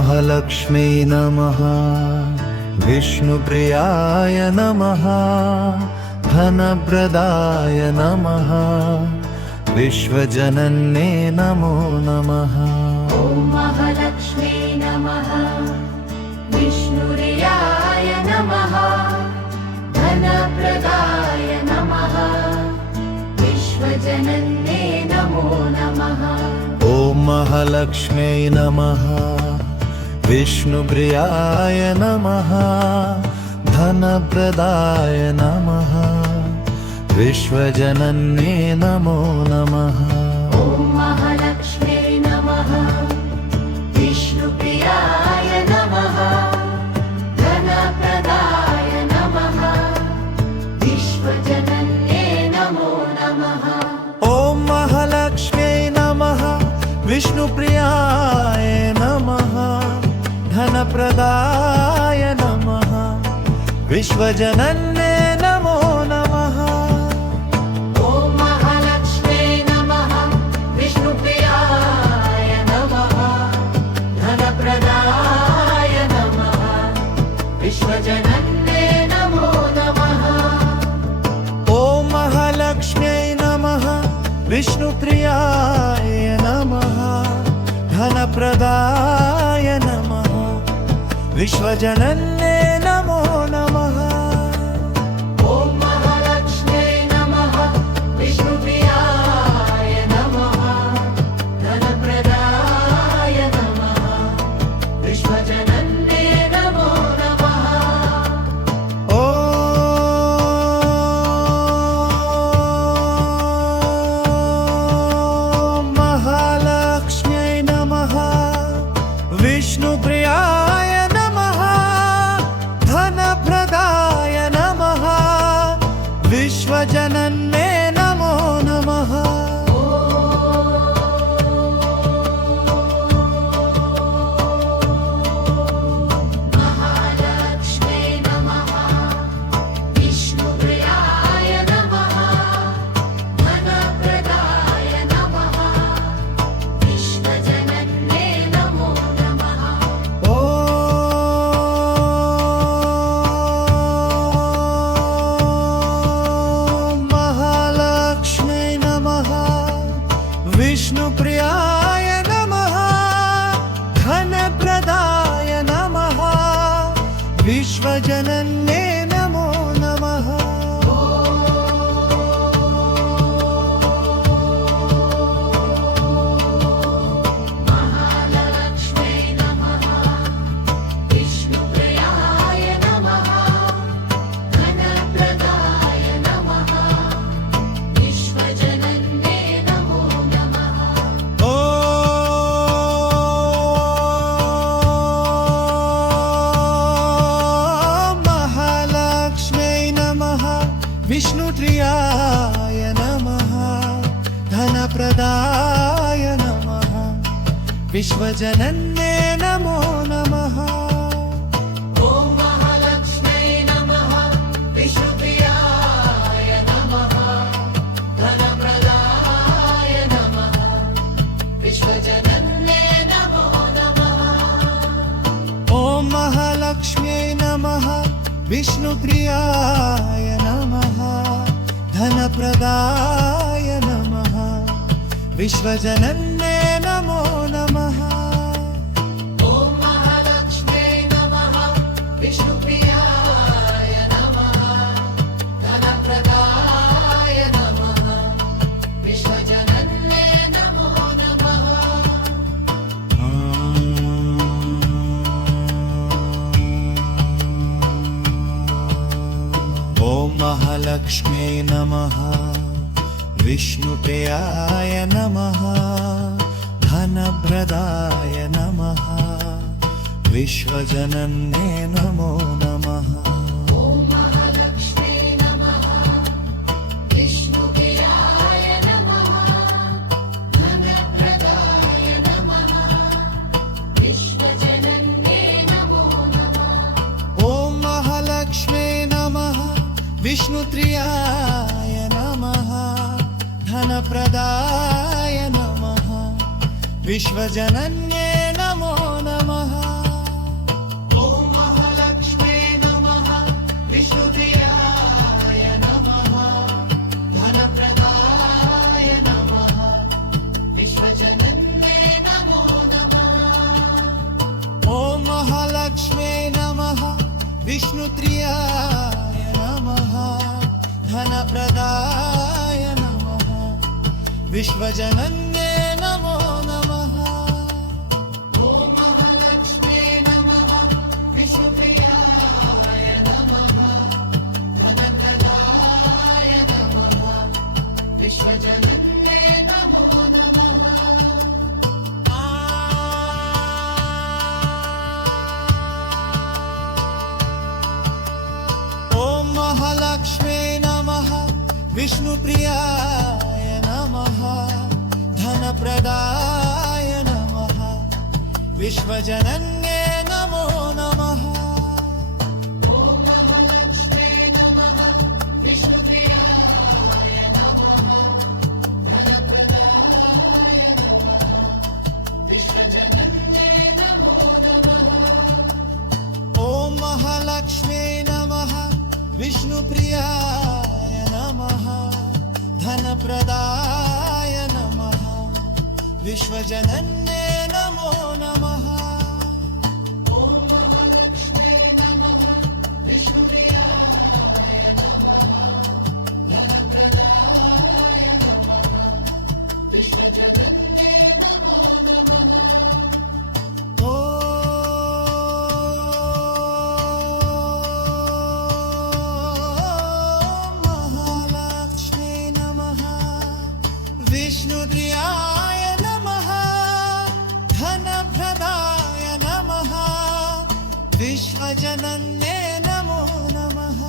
महालक्ष्मी नमः। विष्णुप्रियाय नमः। धनप्रदाय नमः। विश्वजनन्ये नमो नमः। ॐ महालक्ष्मी नमः। विष्णुप्रियाय नमः। धनप्रदाय नमः। विश्वजनन्ये नमो नमः। ॐ महालक्ष्मी नमः। विष्णुप्रियाय नमः। धनप्रदाय नमः। विश्वजनन्ये नमो नमः। ॐ महालक्ष्मी नमः। विष्णुप्रियाय नमः। धनप्रदाय नमः। विश्वजनन्ये नमो नमः। ॐ महालक्ष्मी नमः। विष्णुप्रियाय नमः। धनप्रदाय नमः। विश्वजनन्ये नमो नमः। ॐ महालक्ष्मी नमः। विष्णुप्रियाय नमः। धनप्रदाय नमः। विश्वजनन्ये नमो नमः। ॐ महालक्ष्मी नमः। विष्णुप्रियाय नमः। धनप्रदाय नमः। विश्वजनन्ये नमो नमः। ॐ महालक्ष्मी नमः। विष्णुप्रियाय नमः। धनप्रदाय नमः। विश्वजनन्ये नमो नमः। ॐ महालक्ष्म्यै नमः। विष्णुप्रियाय नमः। धनप्रदाय नमः। विश्वजनन्ये नमो नमः। महालक्ष्मी नमः। विष्णुप्रियाय नमः। धनप्रदाय नमः। विश्वजनन्ये नमो नमः। ॐ महालक्ष्म्यै नमः। विष्णुप्रियाय नमः। धनप्रदाय नमः। विश्वजनन्ये नमो नमः। महालक्ष्मी नमः। विष्णुप्रियाय नमः। धनप्रदाय नमः। विश्वजनन्ये नमो नमः। ॐ महालक्ष्म्यै नमः। विष्णुप्रियाय नमः। धनप्रदाय नमः। विश्वजनन्ये नमो नमः। ॐ महालक्ष्मी नमः। विष्णुप्रियाय नमः। धनप्रदाय नमः। विश्वजनन्ये नमो नमः। ॐ महालक्ष्म्यै नमः। विष्णुप्रियाय नमः। धनप्रदाय नमः। विश्वजनन्ये नमो नमः। ॐ महालक्ष्मी नमः। विष्णुप्रियाय नमः। धनप्रदाय नमः। विश्वजनन्ये नमो नमः। ॐ महालक्ष्म्यै नमः। विष्णुप्रियाय नमः। धनप्रदाय नमः। विश्वजनन्ये नमो नमः। ॐ महालक्ष्मी नमः। विष्णुप्रियाय नमः। धनप्रदाय नमः। विश्वजनन्ये नमो नमः। ॐ महालक्ष्म्यै नमः। विष्णुप्रियाय नमः। धनप्रदाय नमः। विश्वजनन्ये नमो नमः। विष्णुप्रियाय नमः धनप्रदाय नमः विश्वजनन्ये नमो नमः ॐ महालक्ष्म्ये नमः विष्णुप्रियाय नमः धनप्रदाय नमः विश्वजनन्ये नमो नमः ॐ महालक्ष्म्ये नमः विष्णुप्रियाय नमः धनप्रदाय नमः विश्वजनन्ये नमो नमः ॐ महालक्ष्म्ये नमः विष्णुप्रियाय नमः धनप्रदाय नमः विश्वजनन्ये नमो नमः ॐ महालक्ष्म्ये नमः विष्णुप्रियाय नमः धनप्रदाय नमः विश्वजनन्ये नमो नमः ॐ महालक्ष्म्ये नमः विष्णुप्रियाय नमः धनप्रदाय नमः विश्वजनन्ये नमो नमः ॐ महालक्ष्म्ये नमः विष्णुप्रियाय नमः धनप्रदाय नमः विश्वजनन्ये नमो नमः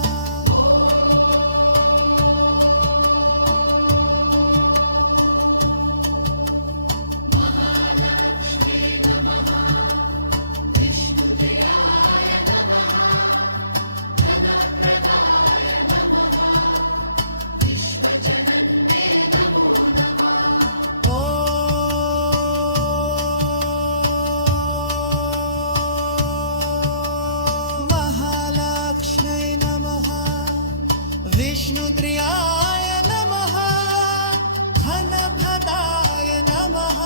महालक्ष्म्ये नमः विष्णुप्रियाय नमः धनप्रदाय नमः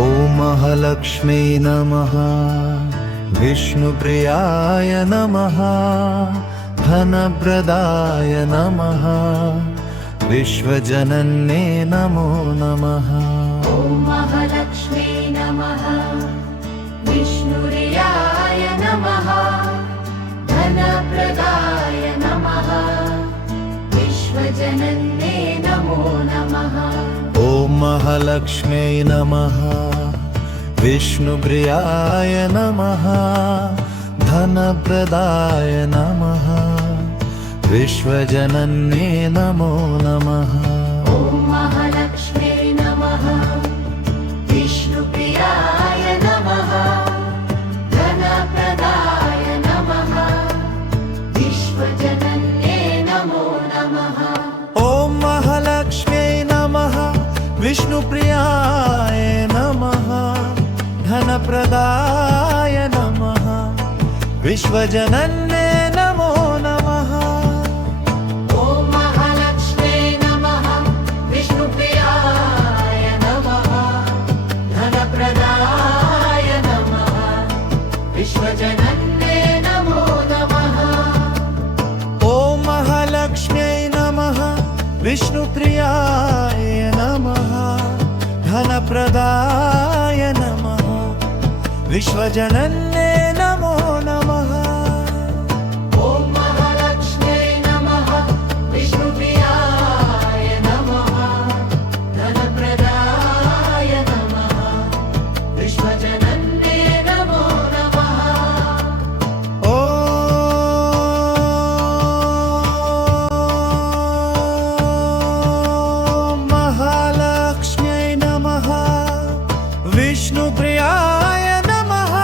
ॐ महालक्ष्म्ये नमः विष्णुप्रियाय नमः धनप्रदाय नमः विश्वजनन्ये नमो नमः ॐ महालक्ष्म्ये नमः विष्णुप्रियाय नमः धनप्रदाय नमः विश्वजनन्ये नमो नमः ॐ महालक्ष्म्ये नमः विष्णुप्रियाय नमः धनप्रदाय नमः विश्वजनन्ये नमो नमः ॐ महालक्ष्म्ये नमः विष्णुप्रियाय नमः धनप्रदाय नमः विश्वजनन्ये नमो नमः ॐ महालक्ष्म्ये नमः विष्णुप्रियाय नमः धनप्रदाय नमः विश्वजनन्ये नमो नमः ॐ महालक्ष्म्ये नमः विष्णुप्रियाय नमः धनप्रदाय नमः विश्वजनन्ये नमो नमः ॐ महालक्ष्म्ये नमः विष्णुप्रियाय नमः धनप्रदाय नमः विश्वजनन्ये नमो नमः ॐ महालक्ष्म्ये नमः विष्णुप्रियाय नमः धनप्रदाय नमः विश्वजनन्ये नमो नमः ॐ महालक्ष्म्ये नमः विष्णुप्रियाय नमः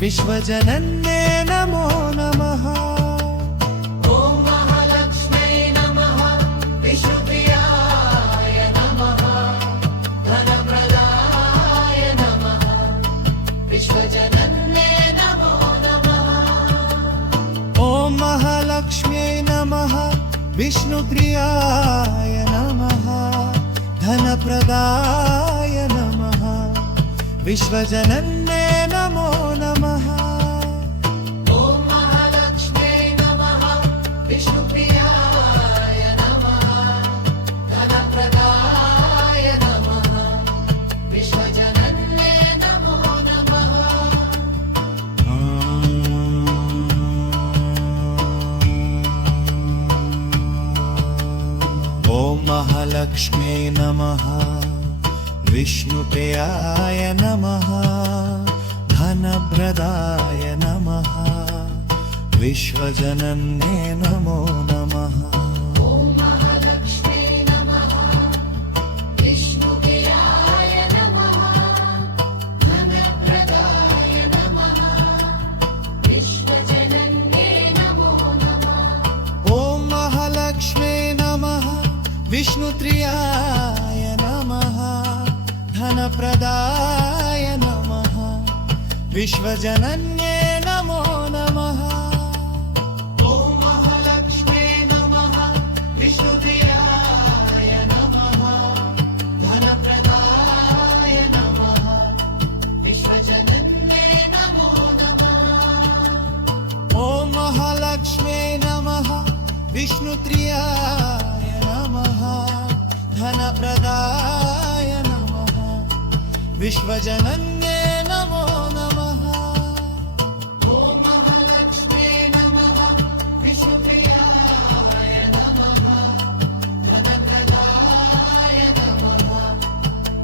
विश्वजनन्ये नमो नमः ॐ महालक्ष्म्यै नमः विष्णुप्रियाय नमः धनप्रदाय नमः विश्वजनन्ये नमो नमः ॐ महालक्ष्म्यै नमः विष्णुप्रियाय नमः धनप्रदाय नमः विश्वजनन्ये नमो नमः ॐ महालक्ष्म्यै नमः विष्णुप्रियाय नमः धनप्रदाय नमः विश्वजनन्ये नमो नमः ॐ महालक्ष्म्यै नमः विष्णुप्रियाय नमः धनप्रदाय नमः विश्वजनन्ये नमो नमः ॐ महालक्ष्म्यै नमः विष्णुप्रियाय नमः धनप्रदाय नमः विश्वजनन्ये नमो नमः ॐ महालक्ष्म्यै नमः विष्णुप्रियाय नमः धनप्रदाय नमः विश्वजनन्ये नमो नमः ॐ महालक्ष्म्यै नमः विष्णुप्रियाय नमः धनप्रदाय नमः विश्वजनन्ये नमो नमः ॐ महालक्ष्म्यै नमः विष्णुप्रियाय नमः धनप्रदाय नमः विश्वजनन्ये नमो नमः ॐ महालक्ष्म्यै नमः विष्णुप्रियाय नमः धनप्रदाय नमः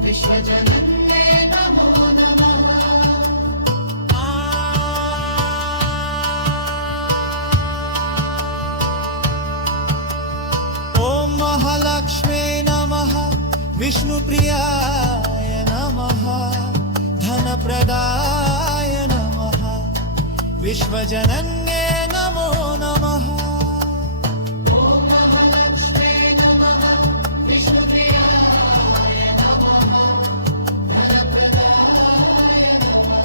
विश्वजनन्ये नमो नमः ॐ महालक्ष्म्यै नमः विष्णुप्रियाय नमः धनप्रदाय नमः विश्वजनन्ये नमो नमः ॐ महालक्ष्म्यै नमः विष्णुप्रियाय नमः धनप्रदाय नमः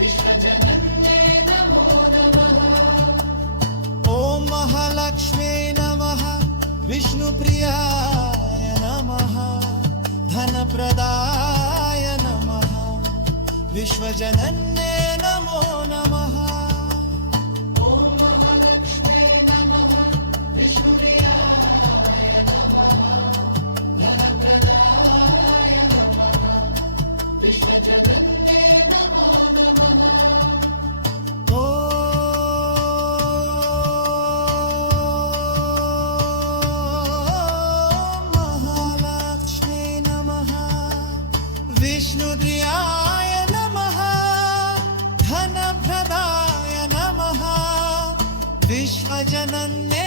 विश्वजनन्ये नमो नमः ॐ महालक्ष्म्यै नमः विष्णुप्रियाय नमः धनप्रदाय नमः विश्वजनन्ये नमो नमः ॐ महालक्ष्म्यै नमः विष्णुप्रियाय नमः धनप्रदाय नमः विश्वजनन्ये नमो नमः ॐ महालक्ष्म्यै नमः विष्णुप्रियाय नमः धनप्रदाय नमः विश्वजनन्ये